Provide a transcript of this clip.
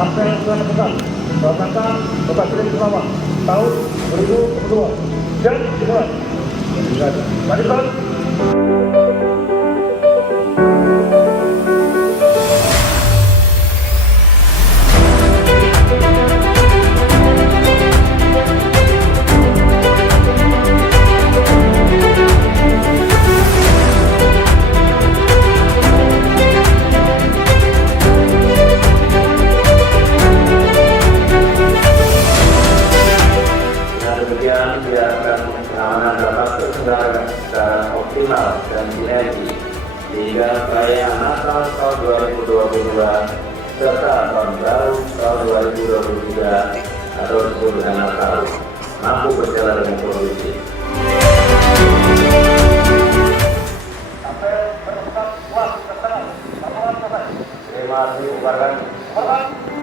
sampai keputusan berdasarkan Bapak Presiden Pertama tahun 2022 dan dimulai. Lanjutkan. Demikian diharapkan pengamanan dapat terselenggarakan secara optimal dan sinergi hingga perayaan Natal tahun 2022 serta tahun baru tahun 2023 atau disebut dengan Natal mampu berjalan dengan kondusif. Sampai berpesan puas tersenang. Laporan selesai. Terima kasih, Bapak.